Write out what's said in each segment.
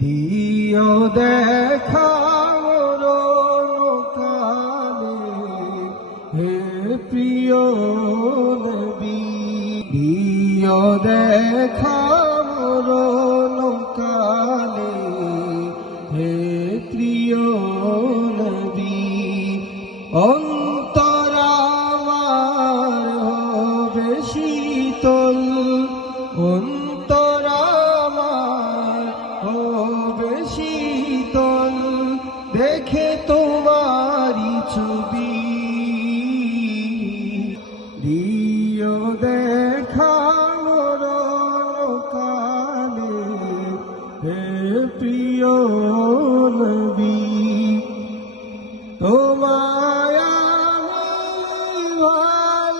দিও দেখা মরণ কালে হে প্রিয় নবী, দিও দেখা মরণ কালে হে প্রিয় নবী। অন্তর আমার হবে শীতল, অন্তর আমার হবে শীতল, দেখে তোমারি ছবি। দিও দেখা মরণ কালে হে প্রিয় নবী। তোমায় আমি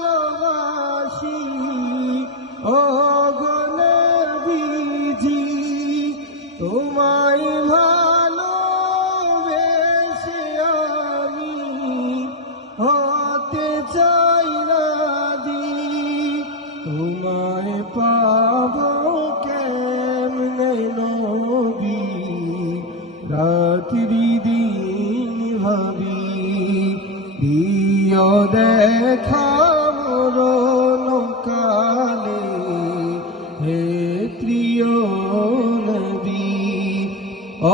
ভালোবাসি ওগো নবীজি, তোমায় ভালোবেসে আমি হতে চাই রাজি। তোমায় পাবো কেমনে নবী, রাত্রি দিন ভাবি। দিও দেখা মরণ কালে হে প্রিয় নবী।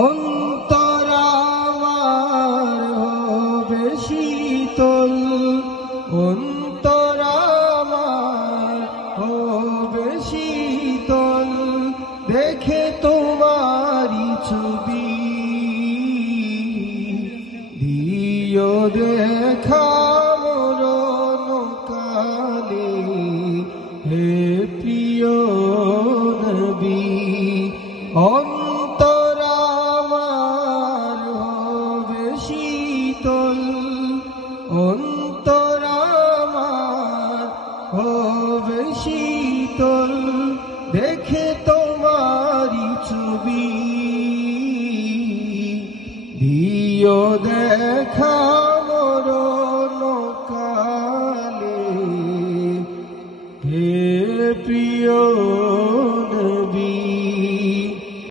অন্তর আমার হবে শীতল, অন্তর আমার হবে শীতল, দেখে তোমারি ছবি। দিও দেখা মরণ কালে হে প্রিয় নবী। অন্তর আমার হবে শীতল, অন্তর আমার হবে শীতল, দেখে তোমারি ছবি। দিও দেখা মরণ কালে হে প্রিয়